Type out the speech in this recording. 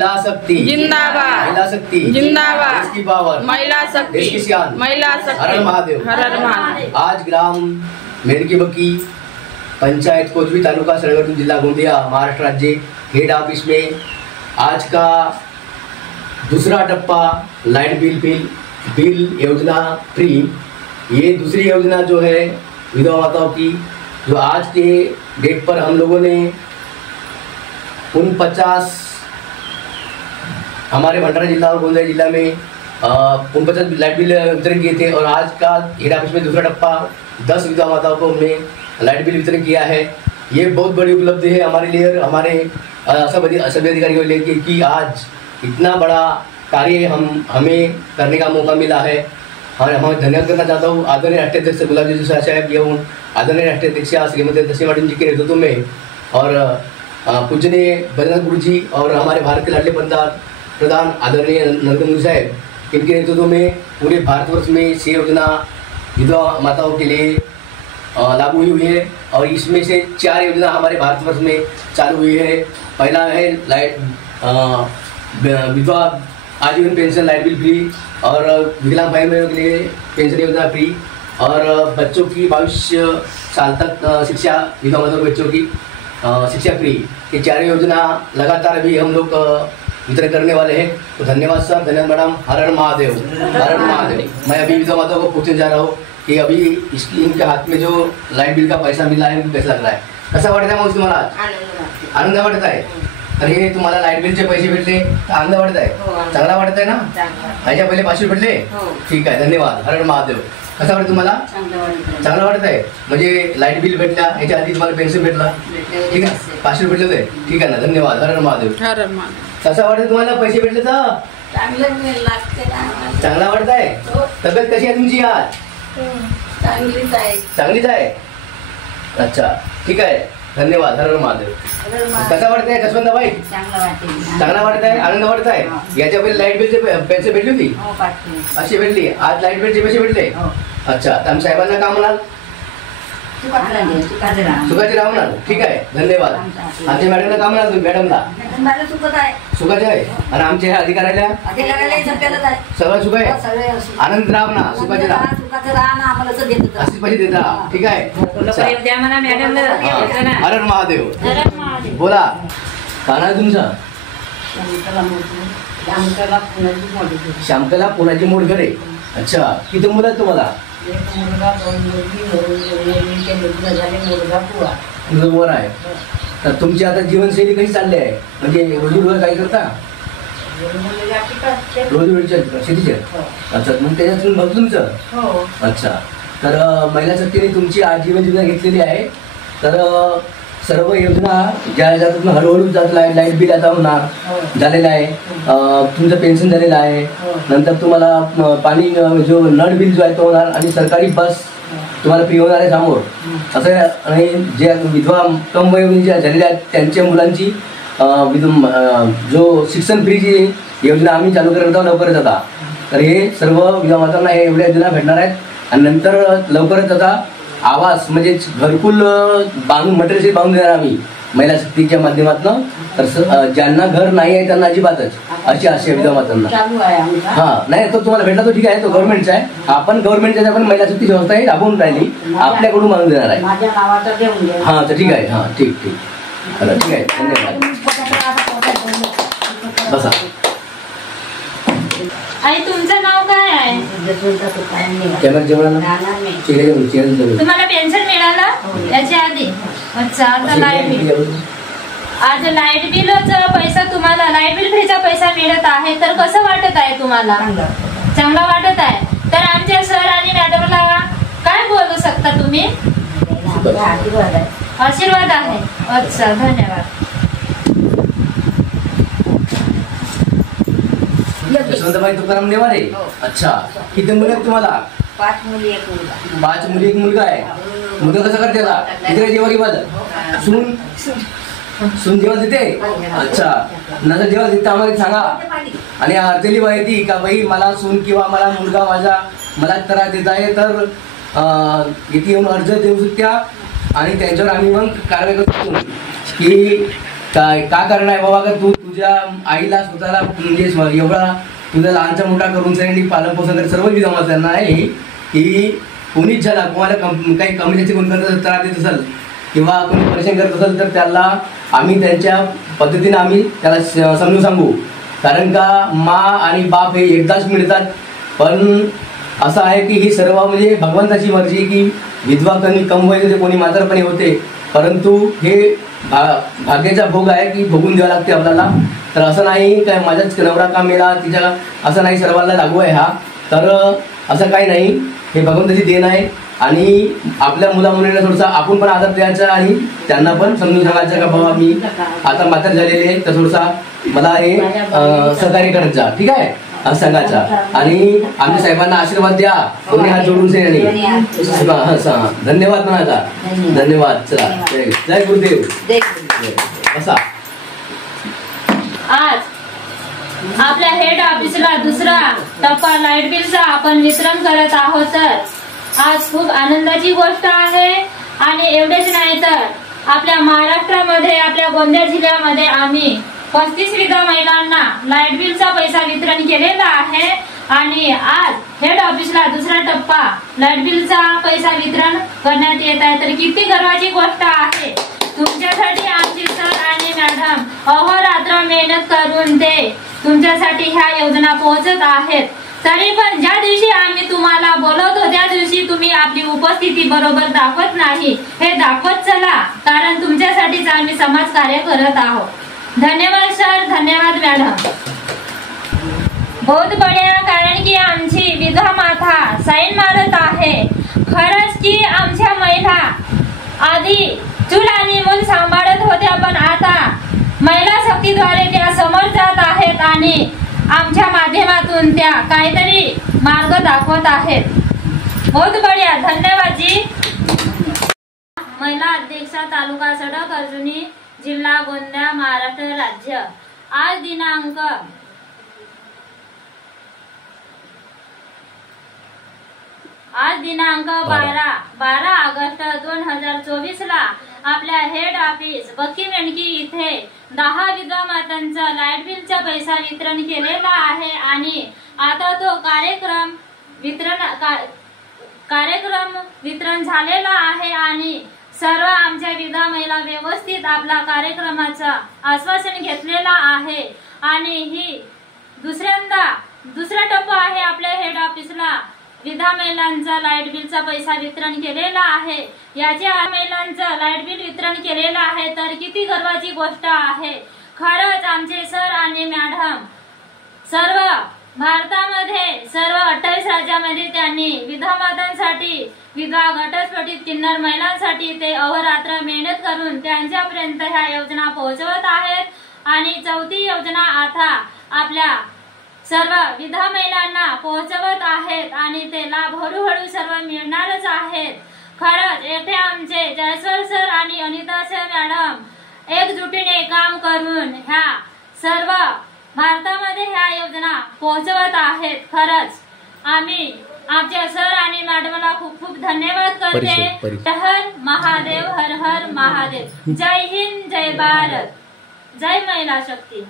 महिला शक्ति जिंदाबाद, महिला शक्ति जिंदाबाद, देश की पावर, महिला देश शक्ति, की शान, महिला हर शक्ति, हर महादेव, हर हर महादेव। आज ग्राम मेडकीबकी पंचायत कोचबी तालुका श्रीगंगा जिला गोंदिया महाराष्ट्र राज्य हेड ऑफिस में आज का दूसरा टप्पा लाइट बिल योजना फ्री, ये दूसरी योजना जो है विधवा माताओं की, जो आज के डेट पर हम लोगों ने 49 हमारे भंडारा जिला और गोंदिया जिला में 49 लाइट बिल वितरण किए थे और आज का हेड ऑफिस में दूसरा टप्पा 10 विधवा माताओं को हमने लाइट बिल वितरण किया है। ये बहुत बड़ी उपलब्धि है हमारे लिए और हमारे सभी अधिकारियों के लिए कि आज इतना बड़ा कार्य हमें करने का मौका मिला है और मैं धन्यवाद करना चाहता हूँ आदरणीय राष्ट्रीय अध्यक्ष गुलाबजी साहब एवं आदरणीय राष्ट्रीय अध्यक्षा श्रीमती दशी मैडम जी के नेतृत्व में और पूजनीय बजरंग गुरु जी और हमारे भारत के लाडले प्रधान आदरणीय नरेंद्र मोदी साहब, इनके नेतृत्व में पूरे भारतवर्ष में 6 योजना विधवा माताओं के लिए लागू हुई है और इसमें से 4 योजना हमारे भारतवर्ष में चालू हुई है। पहला है विधवा आजीवन पेंशन लाइट बिल फ्री और विकलांग भाई बहनों के लिए पेंशन योजना फ्री और बच्चों की 22 साल तक शिक्षा विधवा माताओं के बच्चों की शिक्षा फ्री, ये 4 योजना लगातार अभी हम लोग वितरण करने वाले हैं। तो धन्यवाद सर, धन्यवाद मैडम, हर हर महादेव, हर हर महादेव। मैं अभी विधवा माताओं को पूछने जा रहा हूँ कि अभी इनके हाथ में जो लाइट बिल का पैसा मिला है कैसा लग रहा है, कसा वाटत आहे? मग तुम्हाला आनंद वाटत आहे? अरे तुम्हाला लाईट बिलचे पैसे भेटले तर आनंद वाटत आहे? चांगला वाटत आहे ना? ह्याच्या पहिले 500 भेटले? ठीक आहे, धन्यवाद, हर हर महादेव। कसा वाटत तुम्हाला? चांगला वाटत आहे? म्हणजे लाईट बिल भेटला, ह्याच्या आधी तुम्हाला पेन्शन भेटला, ठीक आहे, 500 भेटले होते, ठीक आहे ना, धन्यवाद, हर हर महादेव, हर हर महादेव। कसा वाटत तुम्हाला पैसे भेटले तर? चांगला वाटत आहे? तब्येत कशी आहे तुमची आज? चांगलीच आहे, अच्छा, ठीक आहे, धन्यवाद, हर हर महादेव। कसा वाटत आहे जसवंतबाई? चांगला वाटत आहे, आनंद वाटत आहे? याच्या पहिले लाईट बिलचे पैसे भेटली होती? अशी भेटली, आज लाईट बिलचे पैसे भेटले, अच्छा, तर आम्ही साहेबांना का म्हणाल? सुखाची राह म्हणाल, ठीक आहे, धन्यवाद। आमच्या मॅडमला का म्हणाल तुम्ही? मॅडमला सुखाचे आहे आणि आमच्या अधिकाऱ्याला सगळं सुख आहे, आनंद राह ना, सुखाचे राह, अशीच पैसे देत राहा, ठीक आहे, हर हर महादेव। बोला, का नाव तुमचं? श्यामकला पुनाजी मोडघरे, अच्छा, किती मुलं आहेत तुम्हाला? वर आहे, तर तुमची आता जीवनशैली कशी चालली आहे? म्हणजे रोजी काय करता? रोजी शेतीचे, अच्छा, मग त्याच्यातून बघ तुमचं, अच्छा, तर महिला शक्तीने तुमची आजीवन योजना घेतलेली आहे, तर सर्व योजना ज्या याच्यातून हळूहळू जात लाईट बिल आता होणार झालेलं आहे, तुमचं पेन्शन झालेलं आहे, नंतर तुम्हाला पाणी जो नळ बिल जो आहे तो होणार आणि सरकारी बस तुम्हाला फ्री होणार आहे समोर असं। आणि जे विधवा कम वयोवृद्ध ज्या झालेल्या आहेत त्यांच्या मुलांची जो शिक्षण फ्रीची योजना आम्ही चालू करत आहोत लवकरच आता, तर हे सर्व विधवा मातांना हे एवढ्या योजना भेटणार आहेत आणि नंतर लवकरच आता आवास म्हणजे घरकुल मटेरियल बांधून देणार आम्ही महिला शक्तीच्या माध्यमातून, तर ज्यांना घर नाही आहे त्यांना अजिबातच अशी आशा विधवा मातांना। हा, नाही तो तुम्हाला भेटला तो ठीक आहे, तो गव्हर्नमेंटचा आहे, आपण गव्हर्नमेंटच्या आपण महिला शक्ती संस्था आहे राबवून राहिली, आपल्याकडून बांधून देणार आहे। हा, तर ठीक आहे, हा, ठीक ठीक, ठीक आहे, धन्यवाद, बसा। आई तुमचं नाव काय आहे? तुम्हाला पेन्शन मिळालं याच्या आधी? अच्छा, आता लाईट बिल, आज लाईट बिलचा पैसा तुम्हाला लाईट बिल फ्रीचा पैसा मिळत आहे, तर कसं वाटत आहे तुम्हाला? चांगला वाटत आहे, तर आमच्या सर आणि मॅडमला काय बोलू शकता तुम्ही? आशीर्वाद आहे, अच्छा, धन्यवाद। यशवंतबाई तुकाराम नेवारे, अच्छा, किती मुलं आहेत तुम्हाला? 5 मुली 1 मुलगा। 5 मुली 1 मुलगा आहे, मुलगा कसं करते आता? किती जेव्हा घेवाल? सून जेव्हा देते, अच्छा, नंतर जेव्हा देते आम्हाला सांगा आणि अर्जली माहिती का बाई मला सून किंवा मला मुलगा मला त्रास देत आहे तर इथे येऊन अर्ज देऊ शकता आणि त्यांच्यावर आम्ही मग कारवाई करतो की काय का कारण आहे बाबा का तू तुझ्या आईला स्वतःला म्हणजे एवढा तुझा लहानचा मोठा करून सगळ्यांनी पालन पोषण करत सर्व विधवा त्यांना आहे की कोणीच झाला कोणाला काही कमी जास्त कोण करत त्रास देत असेल किंवा कोणी परेशान करत असेल तर त्याला आम्ही त्यांच्या पद्धतीने आम्ही त्याला समजून सांगू. कारण का मा आणि बाप हे एकदाच मिळतात. पण असं आहे की ही सर्व म्हणजे भगवंताची मर्जी की विधवा कोणी कमवायचे कोणी म्हातारपणी होते. परंतु हे भाग्याचा भोग आहे की भोगून द्यावा लागते आपल्याला. तर असं नाही काय माझ्याच नवरा का मेला तिच्या असं नाही सर्वांना लागू आहे हा. तर असं काही नाही, हे भगवंताची देण आहे. आणि आपल्या मुला मुलींना थोडंसं आपण पण आदर द्यायचा आणि त्यांना पण समजून सांगायचं का बाबा मी आता म्हातार झालेले आहे तर थोडसा मला हे सहकार्य करत जा, ठीक आहे असं सांगायचा. आणि आमच्या साहेबांना आशीर्वाद द्या कोणी हात जोडून से धन्यवाद म्हणायचा. धन्यवाद. चला जय गुरुदेव. बसा. आज आपल्या हेड ऑफिसला दुसरा टप्पा लाईट बिलचा आपण वितरण करत आहोत. तर आज खूप आनंदाची गोष्ट आहे. आणि एवढेच नाही तर आपल्या महाराष्ट्रामध्ये आपल्या गोंदिया जिल्ह्यामध्ये आम्ही 35 विधवा महिलांना लाईट बिलचा पैसा वितरण केलेला आहे. आणि आज हेड ऑफिसला दुसरा टप्पा लाईट बिलचा पैसा वितरण करण्यात येत आहे. तर किती गर्वाची गोष्ट आहे. तुमच्यासाठी आमची सर आणि मॅडम अहोरात्र मेहनत करून ते तुमच्यासाठी ह्या योजना पोहोचत आहेत. तरी पण ज्या दिवशी आम्ही तुम्हाला बोलवतो त्या दिवशी तुम्ही आपली उपस्थिती बरोबर दाखवत नाही. हे दाखवत चला, कारण तुमच्यासाठीच आम्ही समाज कार्य करत आहोत. धन्यवाद सर, धन्यवाद मॅडम. बहुत बढिया. कारण की आमची विधवा माता साईन मारत आहे. खरंच की आमच्या महिला आधी चूल आणि मूल सांभाळत होत्या, पण आता महिला शक्तीद्वारे त्या समोर जात आहेत आणि आमच्या माध्यमातून त्या काहीतरी मार्ग दाखवत आहेत. बहुत बढिया. धन्यवाद जी. महिला अध्यक्षा तालुका सडक अर्जुनी जिल्हा गोंदिया महाराष्ट्र राज्य. आज दिनांक 12 ऑगस्ट 2024 ला आपल्या हेड ऑफिस बक्की मेंढकी इथे 10 विधवा मातांचा लाईट बिलचा पैसा वितरण केलेला आहे. आणि आता तो कार्यक्रम वितरण झालेला आहे. आणि सर्व आमच्या विधवा महिला व्यवस्थित आपला कार्यक्रमाचा आश्वासन घेतलेला आहे. आणि ही दुसरा टप्पा आहे. आपल्या हेड ऑफिसला विधवा महिलांचा लाईट बिलचा पैसा वितरण केलेला आहे. याच्या महिलांचं लाईट बिल वितरण केलेलं आहे. तर किती गर्वाची गोष्ट आहे. खरंच आमचे सर आणि मॅडम सर्व भारतामध्ये सर्व 28 राज्यामध्ये त्यांनी विधवा मातांसाठी, विधवा घटस्फोटित किन्नर महिलांसाठी ते अहोरात्र मेहनत करून त्यांच्यापर्यंत ह्या योजना पोहोचवत आहेत. आणि चौथी योजना आता आपल्या सर्व विधवा महिलांना पोहोचवत आहेत. आणि ते लाभ हळूहळू सर्व मिळणारच आहेत. खरंच येथे आमचे जयस्वाल सर आणि अनिता सर मॅडम एकजुटीने काम करून ह्या सर्व भारतामध्ये ह्या योजना पोहोचवत आहेत. खरंच आम्ही आमच्या सर आणि मॅडमला खूप खूप धन्यवाद करते. हर महादेव, हर हर महादेव. जय हिंद, जय भारत, जय महिला शक्ती.